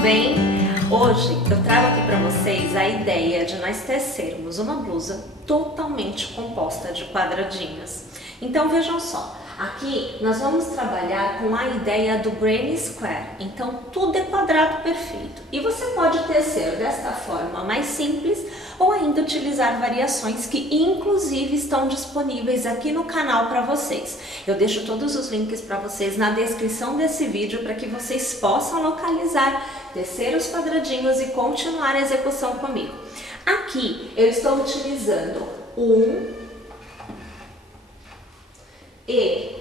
bem? Hoje eu trago aqui para vocês a ideia de nós tecermos uma blusa totalmente composta de quadradinhos. Então vejam só, aqui nós vamos trabalhar com a ideia do granny square, então tudo é quadrado perfeito. E você pode tecer desta forma mais simples ou ainda utilizar variações que inclusive estão disponíveis aqui no canal para vocês. Eu deixo todos os links para vocês na descrição desse vídeo para que vocês possam localizar, tecer os quadradinhos e continuar a execução comigo. Aqui eu estou utilizando e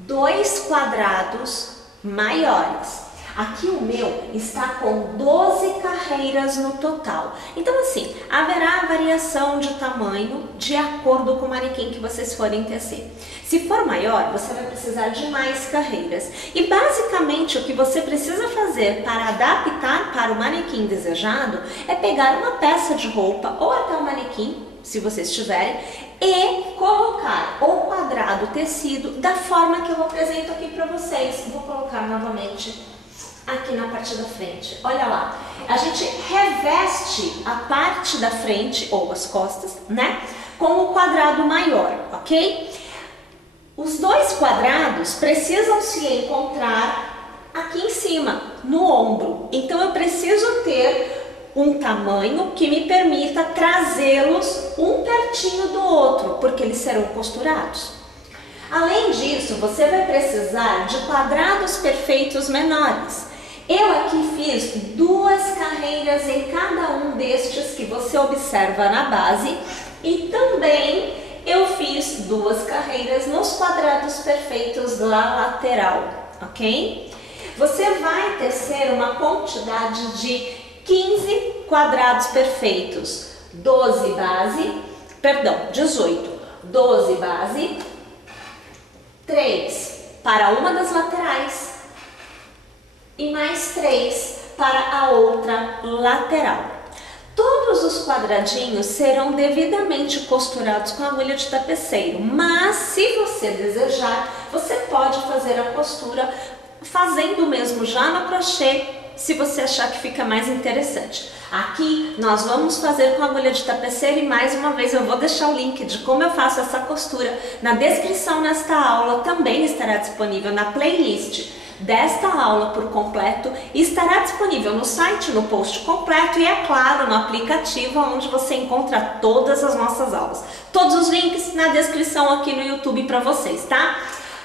2 quadrados maiores. Aqui o meu está com 12 carreiras no total. Então assim, haverá variação de tamanho de acordo com o manequim que vocês forem tecer. Se for maior, você vai precisar de mais carreiras. E basicamente o que você precisa fazer para adaptar para o manequim desejado é pegar uma peça de roupa ou até um manequim, se vocês tiverem, e colocar o quadrado tecido da forma que eu apresento aqui para vocês. Vou colocar novamente aqui na parte da frente. Olha lá, a gente reveste a parte da frente ou as costas, né, com o quadrado maior, ok? Os 2 quadrados precisam se encontrar aqui em cima, no ombro. Então eu preciso ter um tamanho que me permita trazê-los um pertinho do outro, porque eles serão costurados. Além disso, você vai precisar de quadrados perfeitos menores. Eu aqui fiz 2 carreiras em cada um destes que você observa na base e também eu fiz 2 carreiras nos quadrados perfeitos da lateral, ok? Você vai tecer uma quantidade de 15 quadrados perfeitos, 18, 12 base, 3 para uma das laterais e mais 3 para a outra lateral. Todos os quadradinhos serão devidamente costurados com agulha de tapeceiro, mas se você desejar, você pode fazer a costura fazendo mesmo já no crochê, se você achar que fica mais interessante. Aqui nós vamos fazer com agulha de tapeceiro e mais uma vez eu vou deixar o link de como eu faço essa costura na descrição nesta aula. Também estará disponível na playlist desta aula por completo e estará disponível no site no post completo e é claro no aplicativo onde você encontra todas as nossas aulas. Todos os links na descrição aqui no YouTube para vocês, tá?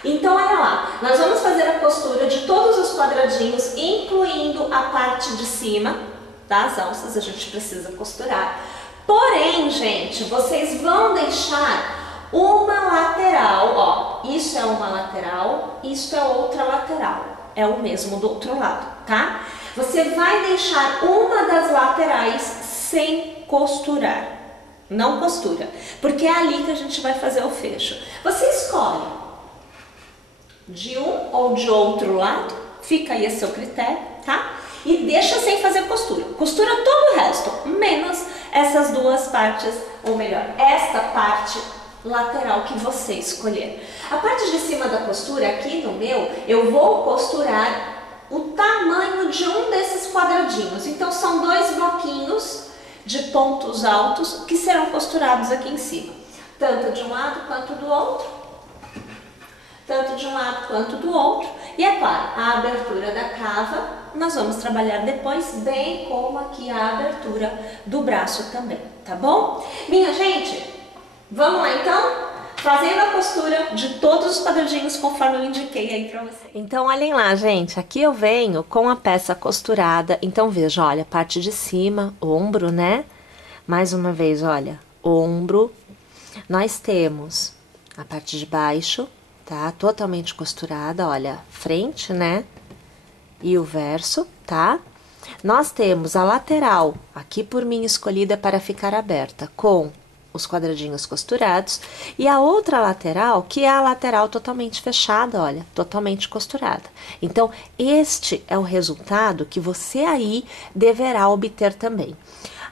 Então olha lá, nós vamos fazer a costura de todos os quadradinhos, incluindo a parte de cima das alças, a gente precisa costurar. Porém, gente, vocês vão deixar uma lateral, ó, isso é uma lateral, isso é outra lateral, é o mesmo do outro lado, tá? Você vai deixar uma das laterais sem costurar, não costura, porque é ali que a gente vai fazer o fecho. Você escolhe de um ou de outro lado, fica aí a seu critério, tá? E deixa sem fazer costura. Costura todo o resto, menos essas 2 partes, ou melhor, esta parte lateral que você escolher. A parte de cima da costura, aqui no meu, eu vou costurar o tamanho de um desses quadradinhos. Então são 2 bloquinhos de pontos altos que serão costurados aqui em cima. Tanto de um lado quanto do outro. Tanto de um lado quanto do outro. E é claro, a abertura da cava nós vamos trabalhar depois, bem como aqui a abertura do braço também, tá bom? Minha gente, vamos lá então? Fazendo a costura de todos os quadradinhos conforme eu indiquei aí pra vocês. Então olhem lá, gente, aqui eu venho com a peça costurada, então veja, olha, a parte de cima, ombro, né? Mais uma vez, olha, ombro, nós temos a parte de baixo, tá? Totalmente costurada, olha, frente, né? E o verso, tá? Nós temos a lateral, aqui por mim escolhida para ficar aberta, com os quadradinhos costurados. E a outra lateral, que é a lateral totalmente fechada, olha, totalmente costurada. Então, este é o resultado que você aí deverá obter também.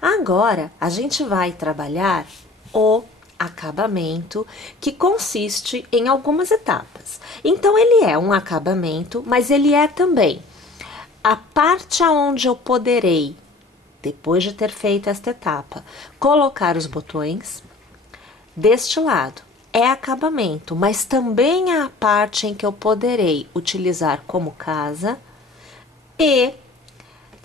Agora, a gente vai trabalhar o acabamento, que consiste em algumas etapas. Então, ele é um acabamento, mas ele é também a parte aonde eu poderei, depois de ter feito esta etapa, colocar os botões, deste lado é acabamento, mas também é a parte em que eu poderei utilizar como casa e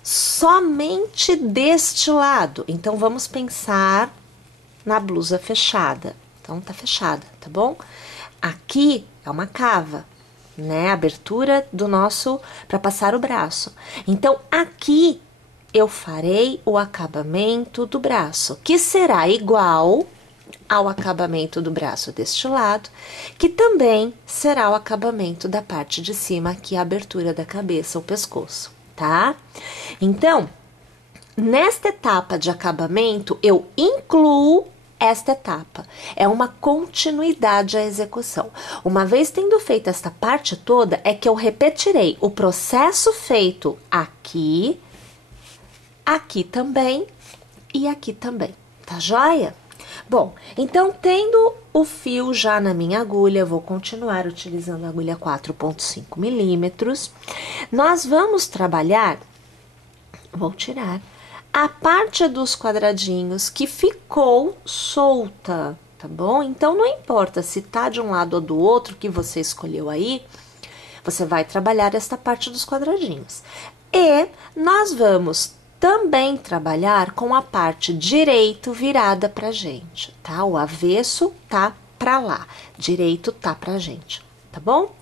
somente deste lado. Então, vamos pensar na blusa fechada. Então, tá fechada, tá bom? Aqui é uma cava, né? Abertura do nosso, para passar o braço. Então, aqui eu farei o acabamento do braço, que será igual ao acabamento do braço deste lado, que também será o acabamento da parte de cima, aqui a abertura da cabeça, o pescoço, tá? Então, nesta etapa de acabamento, eu incluo esta etapa. É uma continuidade à execução. Uma vez tendo feito esta parte toda, é que eu repetirei o processo feito aqui, aqui também e aqui também, tá joia? Bom, então, tendo o fio já na minha agulha, vou continuar utilizando a agulha 4,5 milímetros. Nós vamos trabalhar, vou tirar, a parte dos quadradinhos que ficou solta, tá bom? Então, não importa se tá de um lado ou do outro que você escolheu aí, você vai trabalhar esta parte dos quadradinhos. E nós vamos também trabalhar com a parte direito virada pra gente, tá? O avesso tá pra lá, direito tá pra gente, tá bom?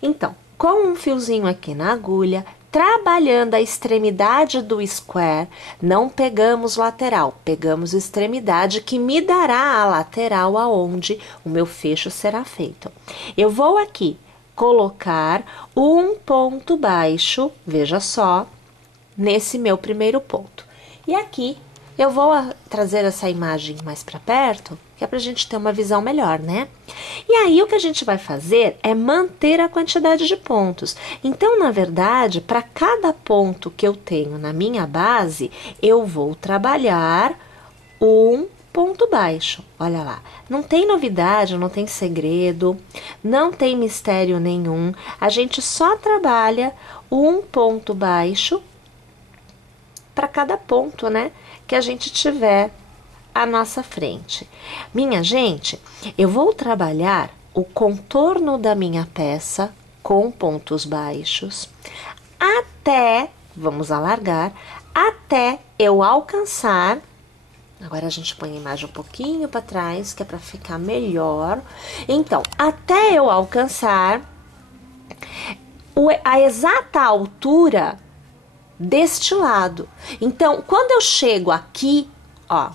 Então, com um fiozinho aqui na agulha, trabalhando a extremidade do square, não pegamos lateral, pegamos extremidade que me dará a lateral aonde o meu fecho será feito. Eu vou aqui colocar um ponto baixo, veja só, nesse meu primeiro ponto. E aqui eu vou trazer essa imagem mais para perto, que é pra gente ter uma visão melhor, né? E aí o que a gente vai fazer é manter a quantidade de pontos. Então, na verdade, para cada ponto que eu tenho na minha base, eu vou trabalhar um ponto baixo. Olha lá, não tem novidade, não tem segredo, não tem mistério nenhum. A gente só trabalha um ponto baixo para cada ponto, né, que a gente tiver à nossa frente. Minha gente, eu vou trabalhar o contorno da minha peça com pontos baixos até, vamos alargar, até eu alcançar. Agora a gente põe a imagem um pouquinho para trás, que é para ficar melhor. Então, até eu alcançar a exata altura deste lado. Então, quando eu chego aqui, ó,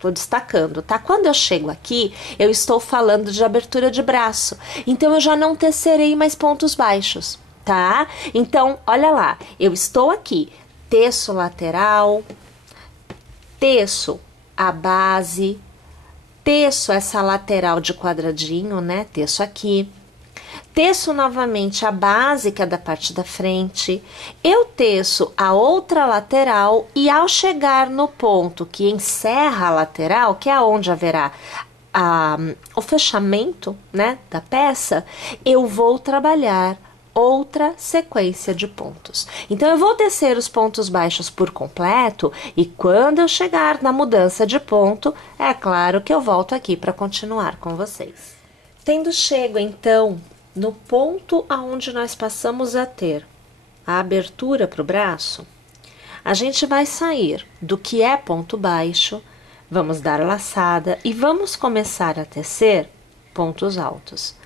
tô destacando, tá? Quando eu chego aqui, eu estou falando de abertura de braço. Então, eu já não tecerei mais pontos baixos, tá? Então, olha lá, eu estou aqui, teço lateral, teço a base, teço essa lateral de quadradinho, né? Teço aqui. Teço novamente a base, que é da parte da frente, eu teço a outra lateral e ao chegar no ponto que encerra a lateral, que é onde haverá o fechamento, né, da peça, eu vou trabalhar outra sequência de pontos. Então, eu vou tecer os pontos baixos por completo e quando eu chegar na mudança de ponto, é claro que eu volto aqui para continuar com vocês. Tendo chego, então, no ponto aonde nós passamos a ter a abertura para o braço, a gente vai sair do que é ponto baixo, vamos dar laçada e vamos começar a tecer pontos altos.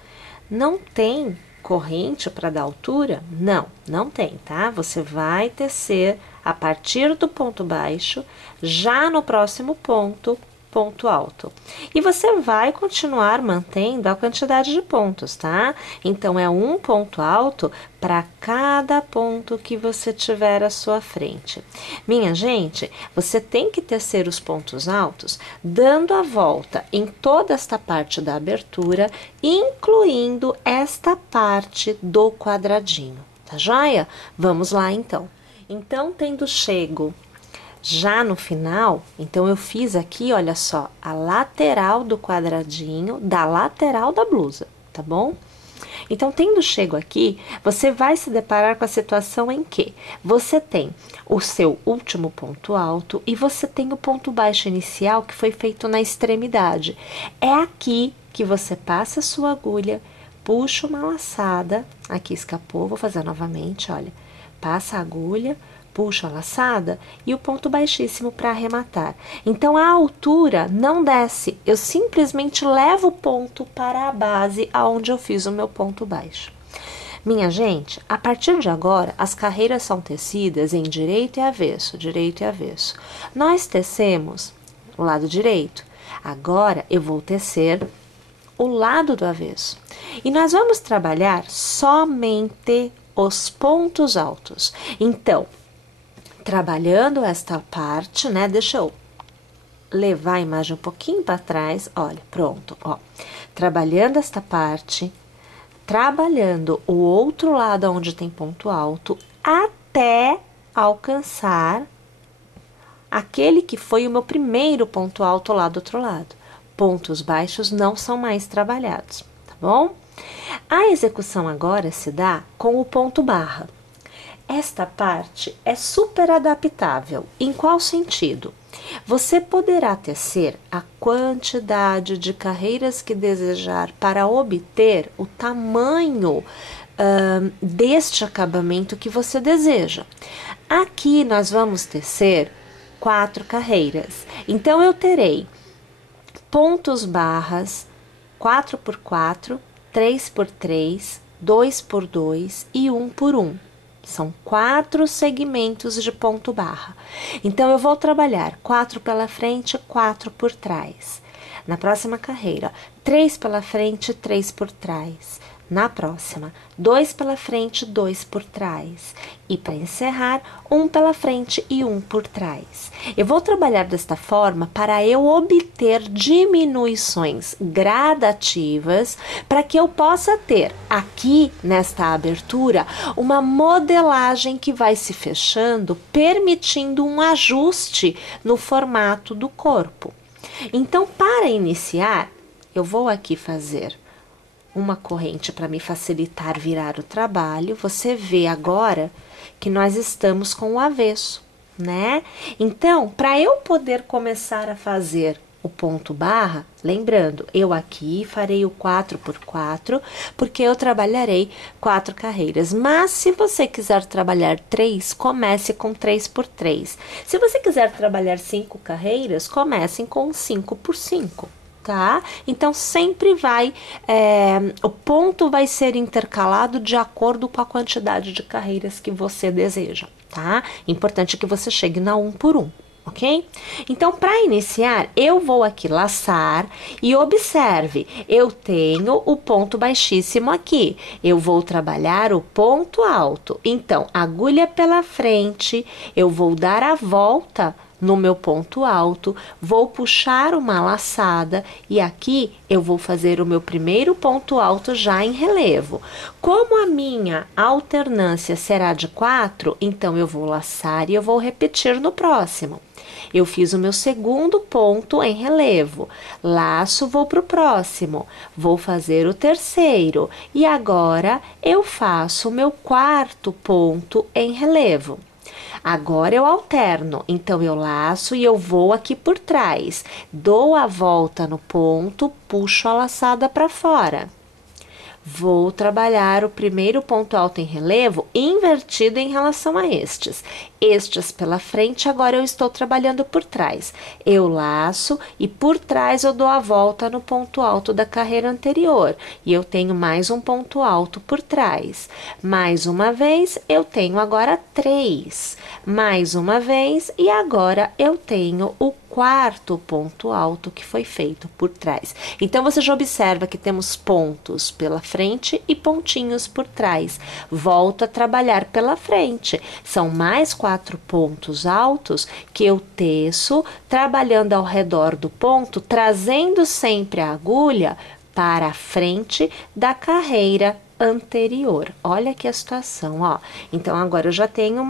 Não tem corrente para dar altura? Não, não tem, tá? Você vai tecer a partir do ponto baixo, já no próximo ponto, ponto alto. E você vai continuar mantendo a quantidade de pontos, tá? Então, é um ponto alto para cada ponto que você tiver à sua frente. Minha gente, você tem que tecer os pontos altos dando a volta em toda esta parte da abertura, incluindo esta parte do quadradinho, tá joia? Vamos lá, então. Então, tendo chego já no final, então eu fiz aqui, olha só, a lateral do quadradinho da lateral da blusa, tá bom? Então, tendo chego aqui, você vai se deparar com a situação em que você tem o seu último ponto alto e você tem o ponto baixo inicial que foi feito na extremidade. É aqui que você passa a sua agulha, puxa uma laçada, aqui escapou, vou fazer novamente, olha, passa a agulha, puxa a laçada e o ponto baixíssimo para arrematar. Então, a altura não desce, eu simplesmente levo o ponto para a base aonde eu fiz o meu ponto baixo. Minha gente, a partir de agora, as carreiras são tecidas em direito e avesso, direito e avesso. Nós tecemos o lado direito, agora eu vou tecer o lado do avesso. E nós vamos trabalhar somente os pontos altos. Então, trabalhando esta parte, né? Deixa eu levar a imagem um pouquinho para trás. Olha, pronto, ó. Trabalhando esta parte, trabalhando o outro lado onde tem ponto alto, até alcançar aquele que foi o meu primeiro ponto alto lá do outro lado. Pontos baixos não são mais trabalhados, tá bom? A execução agora se dá com o ponto barra. Esta parte é super adaptável. Em qual sentido? Você poderá tecer a quantidade de carreiras que desejar para obter o tamanho deste acabamento que você deseja. Aqui nós vamos tecer 4 carreiras. Então, eu terei pontos barras 4x4, 3x3, 2x2 e 1x1. São 4 segmentos de ponto barra. Então, eu vou trabalhar 4 pela frente, 4 por trás. Na próxima carreira, 3 pela frente, 3 por trás. Na próxima, 2 pela frente, 2 por trás. E para encerrar, 1 pela frente e 1 por trás. Eu vou trabalhar desta forma para eu obter diminuições gradativas, para que eu possa ter aqui, nesta abertura, uma modelagem que vai se fechando, permitindo um ajuste no formato do corpo. Então, para iniciar, eu vou aqui fazer uma corrente para me facilitar virar o trabalho. Você vê agora que nós estamos com o avesso, né? Então, para eu poder começar a fazer o ponto barra, lembrando, eu aqui farei o 4x4, porque eu trabalharei 4 carreiras. Mas, se você quiser trabalhar 3, comece com 3x3. Se você quiser trabalhar 5 carreiras, comecem com 5x5. Tá? Então, sempre o ponto vai ser intercalado de acordo com a quantidade de carreiras que você deseja, tá? Importante que você chegue na 1 por 1, ok? Então, para iniciar, eu vou aqui laçar e observe, eu tenho o ponto baixíssimo aqui, eu vou trabalhar o ponto alto. Então, agulha pela frente, eu vou dar a volta no meu ponto alto, vou puxar uma laçada e aqui eu vou fazer o meu primeiro ponto alto já em relevo. Como a minha alternância será de 4, então eu vou laçar e eu vou repetir no próximo. Eu fiz o meu segundo ponto em relevo, laço, vou para o próximo, vou fazer o terceiro e agora eu faço o meu quarto ponto em relevo. Agora eu alterno, então eu laço e eu vou aqui por trás, dou a volta no ponto, puxo a laçada para fora. Vou trabalhar o primeiro ponto alto em relevo invertido em relação a estes. Estes pela frente, agora eu estou trabalhando por trás. Eu laço e por trás eu dou a volta no ponto alto da carreira anterior. E eu tenho mais um ponto alto por trás. Mais uma vez, eu tenho agora 3. Mais uma vez, e agora eu tenho o quarto ponto alto que foi feito por trás. Então, você já observa que temos pontos pela frente e pontinhos por trás. Volto a trabalhar pela frente. São mais 4 pontos altos que eu teço, trabalhando ao redor do ponto, trazendo sempre a agulha para a frente da carreira anterior. Olha aqui a situação, ó. Então, agora eu já tenho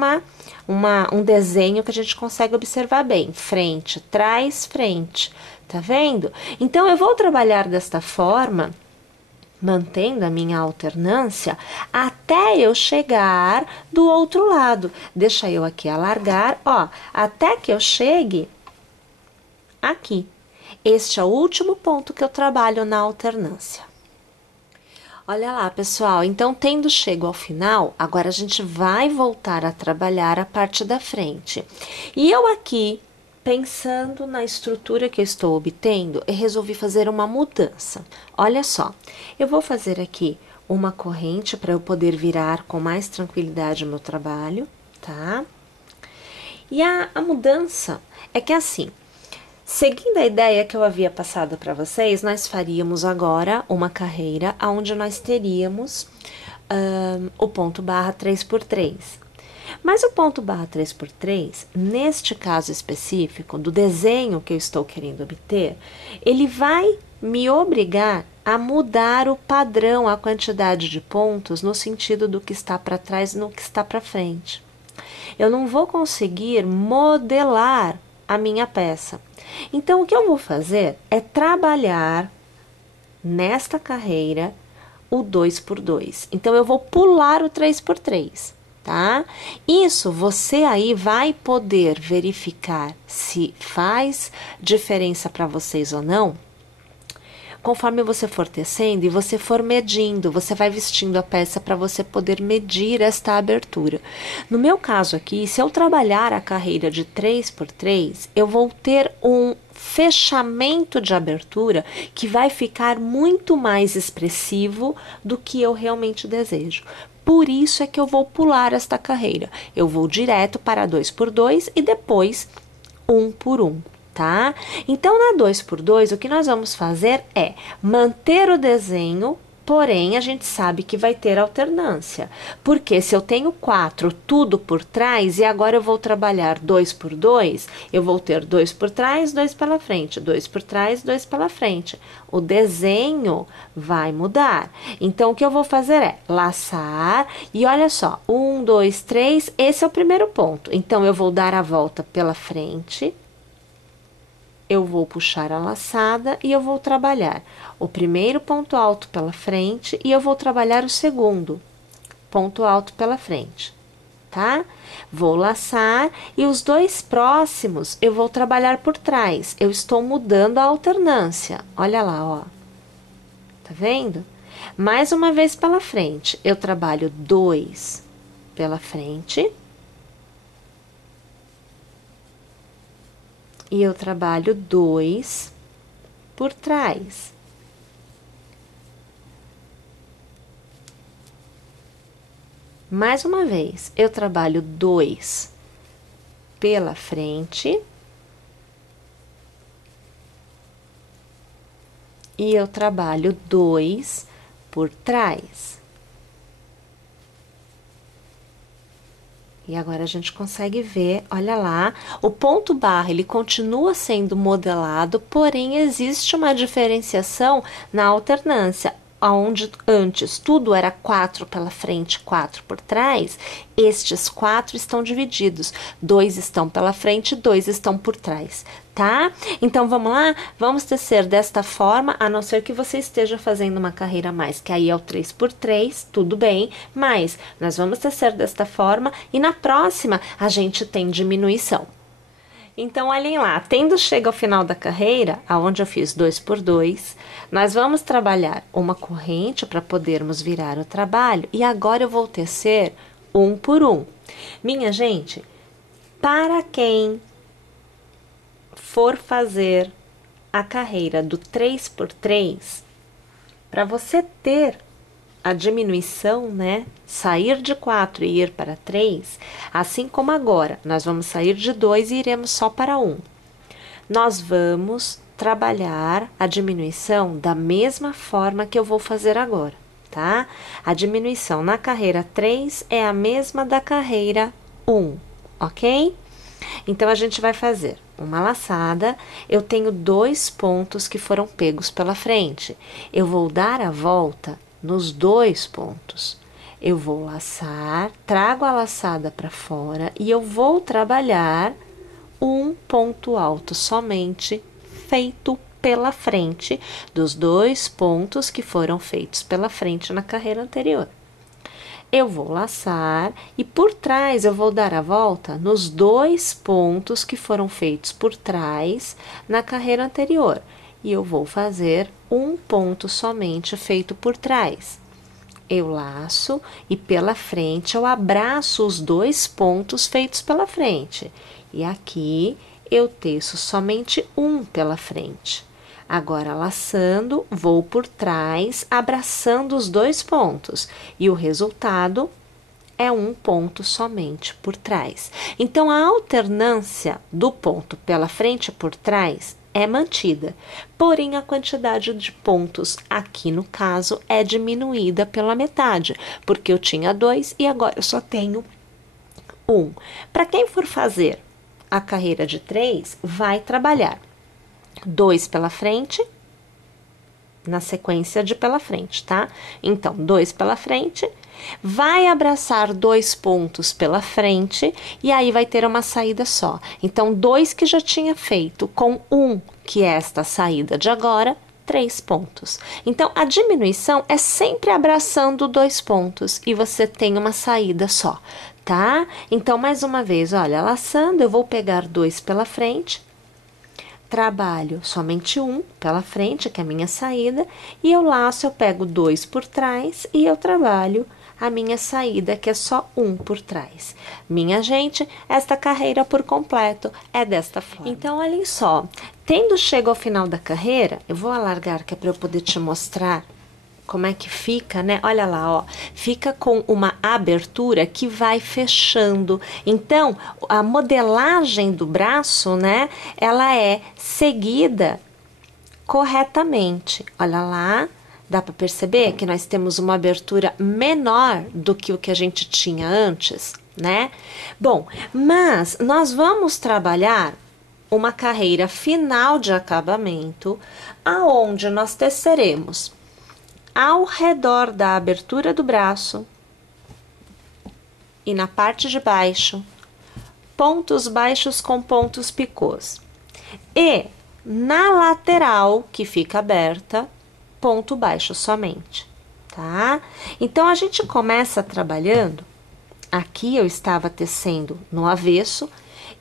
um desenho que a gente consegue observar bem. Frente, trás, frente. Tá vendo? Então, eu vou trabalhar desta forma mantendo a minha alternância até eu chegar do outro lado. Deixa eu aqui alargar, ó, até que eu chegue aqui. Este é o último ponto que eu trabalho na alternância. Olha lá, pessoal, então tendo chego ao final, agora a gente vai voltar a trabalhar a parte da frente. E eu aqui, pensando na estrutura que eu estou obtendo, eu resolvi fazer uma mudança. Olha só, eu vou fazer aqui uma corrente para eu poder virar com mais tranquilidade o meu trabalho, tá? E a mudança é que assim, seguindo a ideia que eu havia passado para vocês, nós faríamos agora uma carreira onde nós teríamos o ponto barra 3x3. Mas o ponto barra 3x3, neste caso específico, do desenho que eu estou querendo obter, ele vai me obrigar a mudar o padrão, a quantidade de pontos, no sentido do que está para trás e no que está para frente. Eu não vou conseguir modelar a minha peça. Então, o que eu vou fazer é trabalhar nesta carreira o 2x2. Então, eu vou pular o 3x3, tá? Isso você aí vai poder verificar se faz diferença para vocês ou não. Conforme você for tecendo e você for medindo, você vai vestindo a peça para você poder medir esta abertura. No meu caso aqui, se eu trabalhar a carreira de 3x3, eu vou ter um fechamento de abertura que vai ficar muito mais expressivo do que eu realmente desejo. Por isso é que eu vou pular esta carreira. Eu vou direto para 2x2 e depois 1x1. Tá? Então, na 2x2, o que nós vamos fazer é manter o desenho, porém, a gente sabe que vai ter alternância. Porque se eu tenho 4 tudo por trás, e agora eu vou trabalhar 2x2, eu vou ter 2 por trás, 2 pela frente, 2 por trás, 2 pela frente. O desenho vai mudar. Então, o que eu vou fazer é laçar, e olha só, 1, 2, 3, esse é o primeiro ponto. Então, eu vou dar a volta pela frente, eu vou puxar a laçada e eu vou trabalhar o primeiro ponto alto pela frente e eu vou trabalhar o segundo ponto alto pela frente, tá? Vou laçar e os dois próximos eu vou trabalhar por trás. Eu estou mudando a alternância. Olha lá, ó. Tá vendo? Mais uma vez pela frente, eu trabalho 2 pela frente. E eu trabalho 2 por trás. Mais uma vez, eu trabalho 2 pela frente. E eu trabalho 2 por trás. E agora a gente consegue ver, olha lá, o ponto barra, ele continua sendo modelado, porém existe uma diferenciação na alternância. Onde antes tudo era 4 pela frente, 4 por trás, estes 4 estão divididos. 2 estão pela frente, 2 estão por trás, tá? Então, vamos lá? Vamos tecer desta forma, a não ser que você esteja fazendo uma carreira a mais, que aí é o 3x3, tudo bem, mas nós vamos tecer desta forma e na próxima a gente tem diminuição. Então, olhem lá, tendo chego ao final da carreira, aonde eu fiz 2x2, nós vamos trabalhar uma corrente para podermos virar o trabalho e agora eu vou tecer 1x1. Minha gente, para quem for fazer a carreira do 3x3, para você ter a diminuição, né? Sair de 4 e ir para 3, assim como agora, nós vamos sair de 2 e iremos só para 1. Nós vamos trabalhar a diminuição da mesma forma que eu vou fazer agora, tá? A diminuição na carreira 3 é a mesma da carreira 1, ok? Então, a gente vai fazer uma laçada, eu tenho 2 pontos que foram pegos pela frente. Eu vou dar a volta nos 2 pontos. Eu vou laçar, trago a laçada para fora e eu vou trabalhar um ponto alto somente feito pela frente dos 2 pontos que foram feitos pela frente na carreira anterior. Eu vou laçar e por trás eu vou dar a volta nos 2 pontos que foram feitos por trás na carreira anterior. E eu vou fazer um ponto somente feito por trás. Eu laço e pela frente eu abraço os 2 pontos feitos pela frente. E aqui eu teço somente um pela frente. Agora, laçando, vou por trás, abraçando os 2 pontos. E o resultado é um ponto somente por trás. Então, a alternância do ponto pela frente e por trás é mantida. Porém, a quantidade de pontos aqui, no caso, é diminuída pela metade. Porque eu tinha 2 e agora eu só tenho 1. Para quem for fazer a carreira de 3, vai trabalhar 2 pela frente, na sequência de pela frente, tá? Então, 2 pela frente, vai abraçar 2 pontos pela frente e aí vai ter uma saída só. Então, 2 que já tinha feito com 1, que é esta saída de agora, 3 pontos. Então, a diminuição é sempre abraçando 2 pontos e você tem uma saída só, tá? Então, mais uma vez, olha, laçando, eu vou pegar 2 pela frente, trabalho somente 1 pela frente, que é a minha saída, e eu laço, eu pego 2 por trás e eu trabalho a minha saída, que é só 1 por trás. Minha gente, esta carreira por completo é desta forma. Então, olhem só, tendo chego ao final da carreira, eu vou alargar que é para eu poder te mostrar como é que fica, né? Olha lá, ó, fica com uma abertura que vai fechando. Então, a modelagem do braço, né, ela é seguida corretamente. Olha lá, dá para perceber que nós temos uma abertura menor do que o que a gente tinha antes, né? Bom, mas nós vamos trabalhar uma carreira final de acabamento, aonde nós teceremos ao redor da abertura do braço e na parte de baixo, pontos baixos com pontos picôs. E na lateral, que fica aberta, ponto baixo somente, tá? Então, a gente começa trabalhando, aqui eu estava tecendo no avesso,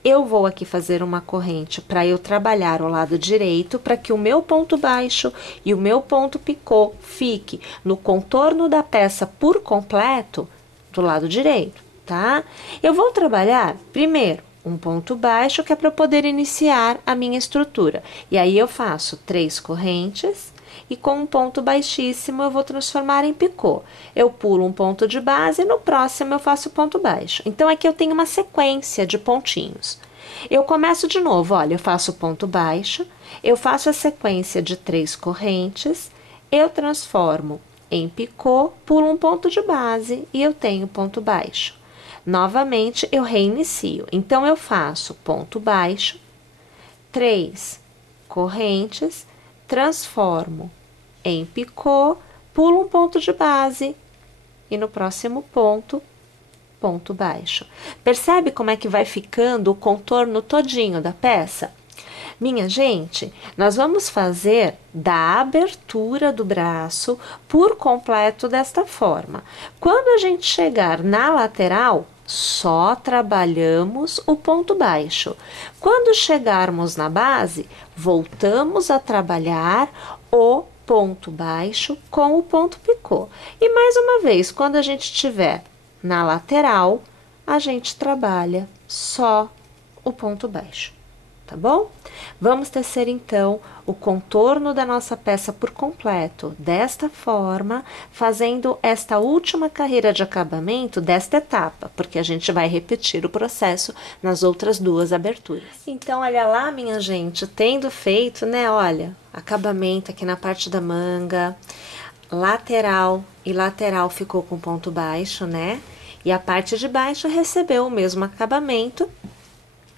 eu vou aqui fazer uma corrente para eu trabalhar o lado direito, para que o meu ponto baixo e o meu ponto picô fique no contorno da peça por completo do lado direito, tá? Eu vou trabalhar primeiro um ponto baixo, que é para poder iniciar a minha estrutura. E aí eu faço 3 correntes e com um ponto baixíssimo eu vou transformar em picô. Eu pulo um ponto de base e no próximo eu faço ponto baixo. Então, aqui eu tenho uma sequência de pontinhos. Eu começo de novo, olha, eu faço ponto baixo, eu faço a sequência de 3 correntes, eu transformo em picô, pulo um ponto de base e eu tenho ponto baixo. Novamente, eu reinicio. Então, eu faço ponto baixo, 3 correntes, transformo em picô, pulo um ponto de base e no próximo ponto, ponto baixo. Percebe como é que vai ficando o contorno todinho da peça? Minha gente, nós vamos fazer da abertura do braço por completo desta forma. Quando a gente chegar na lateral, só trabalhamos o ponto baixo. Quando chegarmos na base, voltamos a trabalhar o ponto baixo com o ponto picô. E mais uma vez, quando a gente estiver na lateral, a gente trabalha só o ponto baixo, tá bom? Vamos tecer então o contorno da nossa peça por completo, desta forma, fazendo esta última carreira de acabamento desta etapa, porque a gente vai repetir o processo nas outras 2 aberturas. Então, olha lá, minha gente, tendo feito, né, olha, acabamento aqui na parte da manga, lateral e lateral ficou com ponto baixo, né? E a parte de baixo recebeu o mesmo acabamento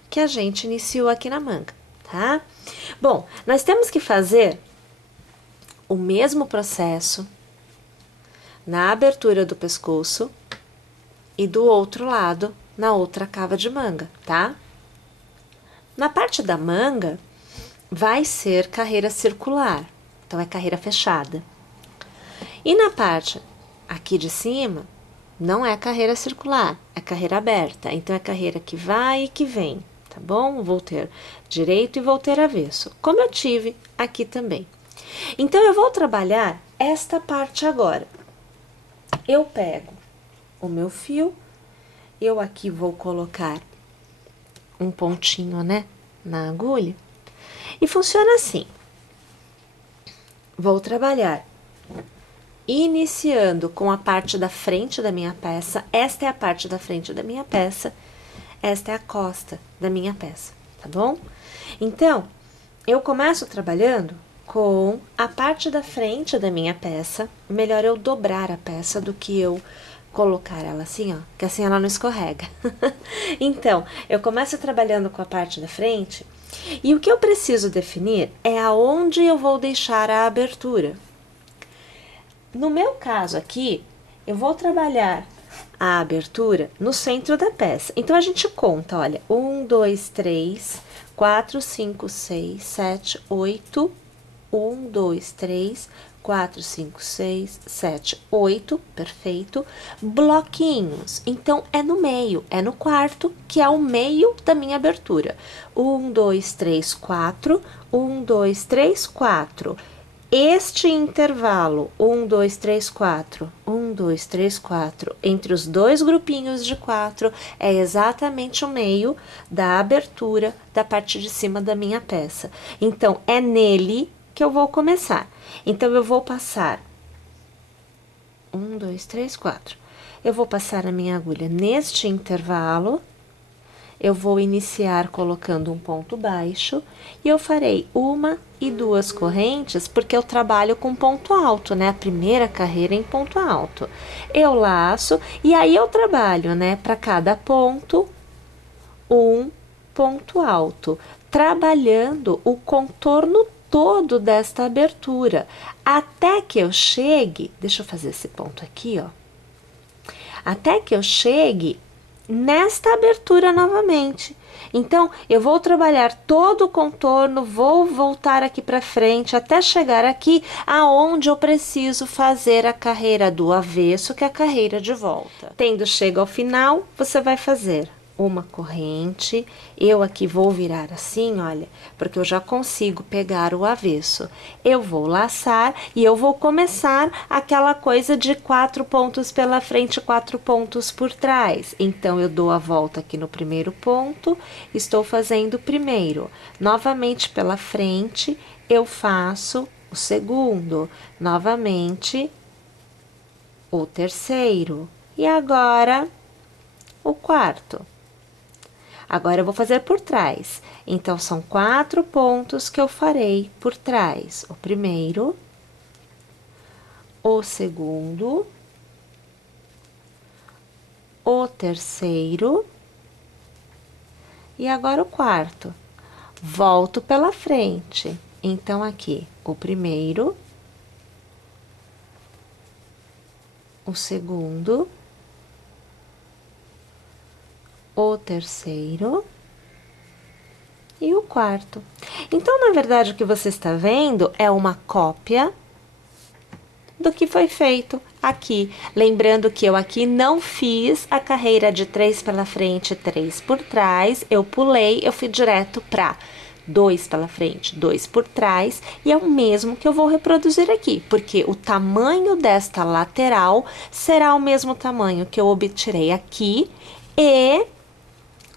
que a gente iniciou aqui na manga, tá? Bom, nós temos que fazer o mesmo processo na abertura do pescoço e do outro lado, na outra cava de manga, tá? Na parte da manga, vai ser carreira circular, então é carreira fechada. E na parte aqui de cima, não é carreira circular, é carreira aberta, então é carreira que vai e que vem, tá bom? Vou ter direito e vou ter avesso, como eu tive aqui também. Então, eu vou trabalhar esta parte agora. Eu pego o meu fio, eu aqui vou colocar um pontinho, né, na agulha, e funciona assim. Vou trabalhar iniciando com a parte da frente da minha peça. Esta é a parte da frente da minha peça, esta é a costa da minha peça, tá bom? Então, eu começo trabalhando com a parte da frente da minha peça. Melhor eu dobrar a peça do que eu colocar ela assim, ó, que assim ela não escorrega. Então, eu começo trabalhando com a parte da frente, e o que eu preciso definir é aonde eu vou deixar a abertura. No meu caso aqui, eu vou trabalhar a abertura no centro da peça. Então, a gente conta, olha, 1, 2, 3, 4, 5, 6, 7, 8... 1, 2, 3, 4, 5, 6, 7, 8, perfeito, bloquinhos. Então, é no meio, é no quarto, que é o meio da minha abertura. 1, 2, 3, 4, 1, 2, 3, 4. Este intervalo, 1, 2, 3, 4, 1, 2, 3, 4, entre os dois grupinhos de 4, é exatamente o meio da abertura da parte de cima da minha peça. Então, é nele que eu vou começar. Então, eu vou passar 1, 2, 3, 4. Eu vou passar a minha agulha neste intervalo, eu vou iniciar colocando um ponto baixo, e eu farei 1 e 2 correntes, porque eu trabalho com ponto alto, né? A primeira carreira em ponto alto. Eu laço, e aí eu trabalho, né? Para cada ponto, um ponto alto, trabalhando o contorno todo desta abertura, até que eu chegue, deixa eu fazer esse ponto aqui, ó, até que eu chegue nesta abertura novamente. Então, eu vou trabalhar todo o contorno, vou voltar aqui para frente, até chegar aqui, aonde eu preciso fazer a carreira do avesso, que é a carreira de volta. Tendo chego ao final, você vai fazer uma corrente. Eu aqui vou virar assim, olha, porque eu já consigo pegar o avesso. Eu vou laçar e eu vou começar aquela coisa de 4 pontos pela frente, 4 pontos por trás. Então, eu dou a volta aqui no primeiro ponto, estou fazendo o primeiro. Novamente pela frente, eu faço o segundo. Novamente, o terceiro. E agora, o quarto. Agora, eu vou fazer por trás. Então, são 4 pontos que eu farei por trás. O primeiro, o segundo, o terceiro e agora o quarto. Volto pela frente. Então, aqui, o primeiro, o segundo, o terceiro e o quarto. Então, na verdade, o que você está vendo é uma cópia do que foi feito aqui. Lembrando que eu aqui não fiz a carreira de 3 pela frente, 3 por trás. Eu pulei, eu fui direto para 2 pela frente, 2 por trás, e é o mesmo que eu vou reproduzir aqui, porque o tamanho desta lateral será o mesmo tamanho que eu obtirei aqui e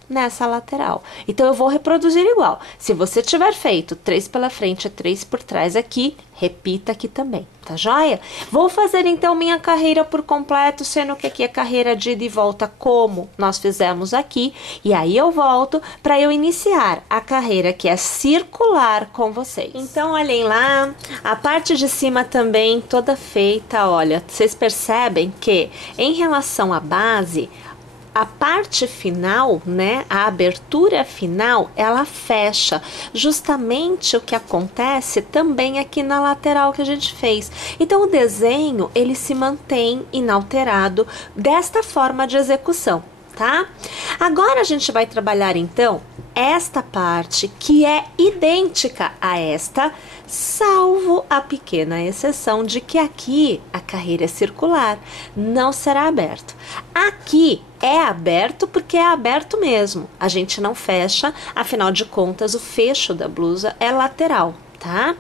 nessa lateral. Então, eu vou reproduzir igual. Se você tiver feito 3 pela frente e 3 por trás aqui, repita aqui também, tá joia? Vou fazer, então, minha carreira por completo, sendo que aqui é carreira de ida e volta, como nós fizemos aqui. E aí, eu volto para eu iniciar a carreira que é circular com vocês. Então, olhem lá, a parte de cima também toda feita, olha. Vocês percebem que, em relação à base, a parte final, né, a abertura final, ela fecha justamente o que acontece também aqui na lateral que a gente fez. Então, o desenho, ele se mantém inalterado desta forma de execução. tá? Agora a gente vai trabalhar então esta parte que é idêntica a esta, salvo a pequena exceção de que aqui a carreira é circular, não será aberto. Aqui é aberto porque é aberto mesmo, a gente não fecha, afinal de contas o fecho da blusa é lateral, tá?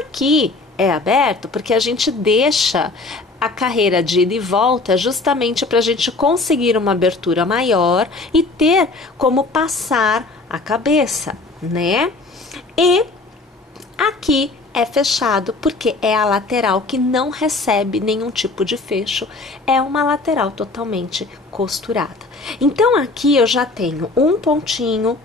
Aqui é aberto porque a gente deixa a carreira de ida e volta justamente para a gente conseguir uma abertura maior e ter como passar a cabeça, né? E aqui é fechado porque é a lateral que não recebe nenhum tipo de fecho, é uma lateral totalmente costurada. Então aqui eu já tenho um pontinho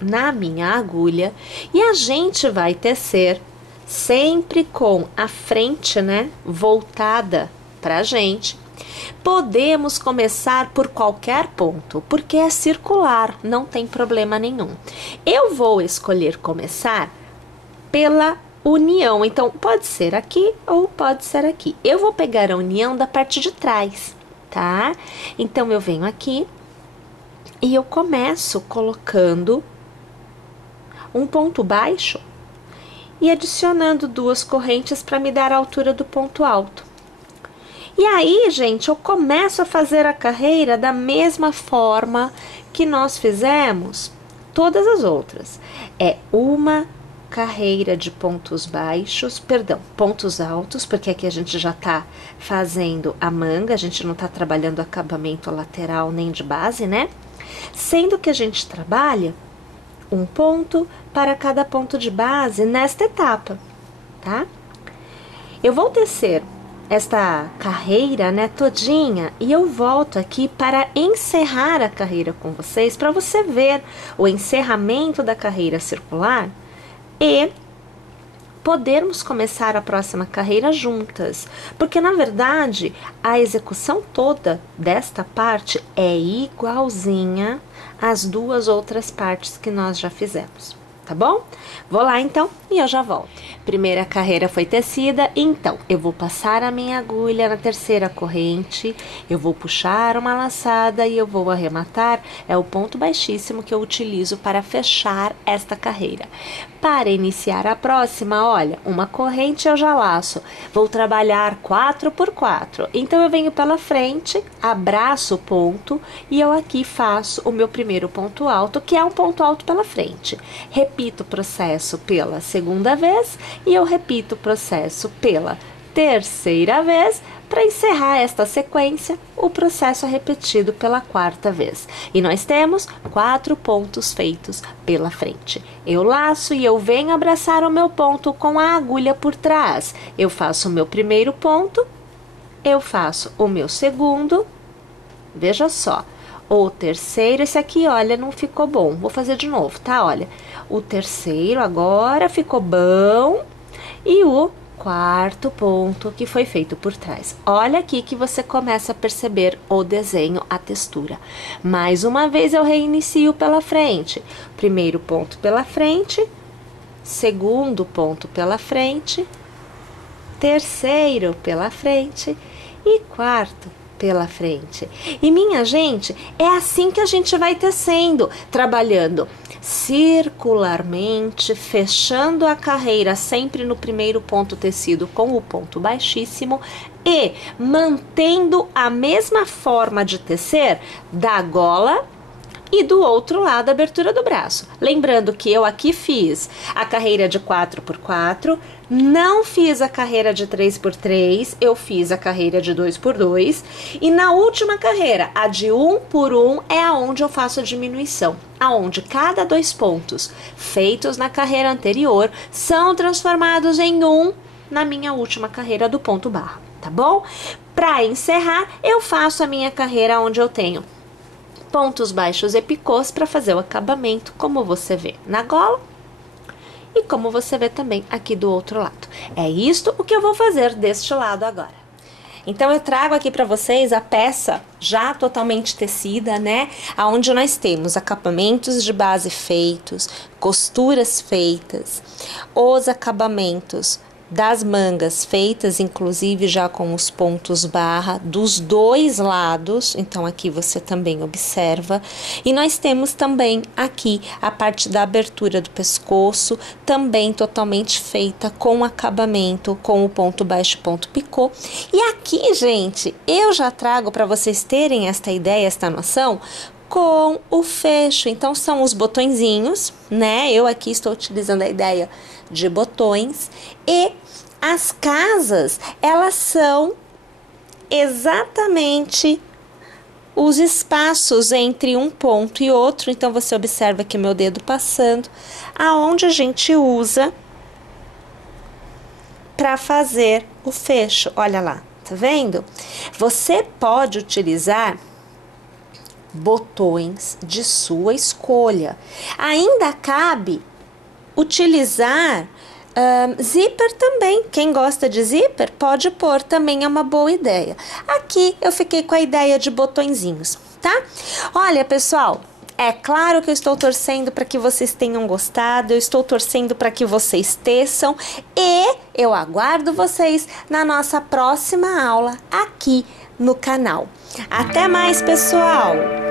na minha agulha e a gente vai tecer sempre com a frente, né, voltada pra gente. Podemos começar por qualquer ponto, porque é circular, não tem problema nenhum. Eu vou escolher começar pela união, então pode ser aqui ou pode ser aqui. Eu vou pegar a união da parte de trás, tá? Então eu venho aqui e eu começo colocando um ponto baixo e adicionando 2 correntes para me dar a altura do ponto alto. E aí, gente, eu começo a fazer a carreira da mesma forma que nós fizemos todas as outras. É uma carreira de pontos baixos, perdão, pontos altos, porque aqui a gente já tá fazendo a manga, a gente não tá trabalhando acabamento lateral nem de base, né? Sendo que a gente trabalha um ponto para cada ponto de base nesta etapa, tá? Eu vou tecer esta carreira, né, todinha, e eu volto aqui para encerrar a carreira com vocês, para você ver o encerramento da carreira circular e podermos começar a próxima carreira juntas, porque na verdade a execução toda desta parte é igualzinha às 2 outras partes que nós já fizemos, tá bom? Vou lá então e eu já volto. Primeira carreira foi tecida, então eu vou passar a minha agulha na terceira corrente, eu vou puxar uma laçada e eu vou arrematar, é o ponto baixíssimo que eu utilizo para fechar esta carreira. Para iniciar a próxima, olha, uma corrente eu já laço, vou trabalhar 4 por 4, então eu venho pela frente, abraço o ponto e eu aqui faço o meu primeiro ponto alto, que é um ponto alto pela frente. Repito o processo pela segunda vez e eu repito o processo pela terceira vez. Para encerrar esta sequência, o processo é repetido pela 4ª vez. E nós temos 4 pontos feitos pela frente. Eu laço e eu venho abraçar o meu ponto com a agulha por trás. Eu faço o meu primeiro ponto, eu faço o meu segundo, veja só. O terceiro, esse aqui, olha, não ficou bom. Vou fazer de novo, tá? Olha, o terceiro agora ficou bom e o 4º ponto que foi feito por trás. Olha aqui que você começa a perceber o desenho, a textura. Mais uma vez eu reinicio pela frente. Primeiro ponto pela frente, segundo ponto pela frente, terceiro pela frente e 4º pela frente. E minha gente, é assim que a gente vai tecendo, trabalhando circularmente, fechando a carreira sempre no primeiro ponto tecido com o ponto baixíssimo e mantendo a mesma forma de tecer da gola e do outro lado a abertura do braço. Lembrando que eu aqui fiz a carreira de 4 por 4, não fiz a carreira de 3 por 3, eu fiz a carreira de 2 por 2 e na última carreira, a de 1 por 1 é aonde eu faço a diminuição, aonde cada 2 pontos feitos na carreira anterior são transformados em 1 na minha última carreira do ponto barra, tá bom? Para encerrar, eu faço a minha carreira onde eu tenho pontos baixos e picôs para fazer o acabamento, como você vê na gola e como você vê também aqui do outro lado. É isto o que eu vou fazer deste lado agora. Então eu trago aqui para vocês a peça já totalmente tecida, né? Aonde nós temos acabamentos de base feitos, costuras feitas, os acabamentos das mangas feitas, inclusive já com os pontos barra dos dois lados, então aqui você também observa. E nós temos também aqui a parte da abertura do pescoço, também totalmente feita com acabamento, com o ponto baixo, ponto picô. E aqui, gente, eu já trago para vocês terem esta ideia, esta noção, com o fecho. Então são os botõezinhos, né? Eu aqui estou utilizando a ideia de botões, e as casas, elas são exatamente os espaços entre um ponto e outro. Então você observa aqui meu dedo passando, aonde a gente usa para fazer o fecho. Olha lá, tá vendo? Você pode utilizar botões de sua escolha. Ainda cabe utilizar zíper também. Quem gosta de zíper pode pôr, também é uma boa ideia. Aqui eu fiquei com a ideia de botõezinhos, tá? Olha, pessoal, é claro que eu estou torcendo para que vocês tenham gostado, eu estou torcendo para que vocês teçam, e eu aguardo vocês na nossa próxima aula aqui no canal. Até mais, pessoal!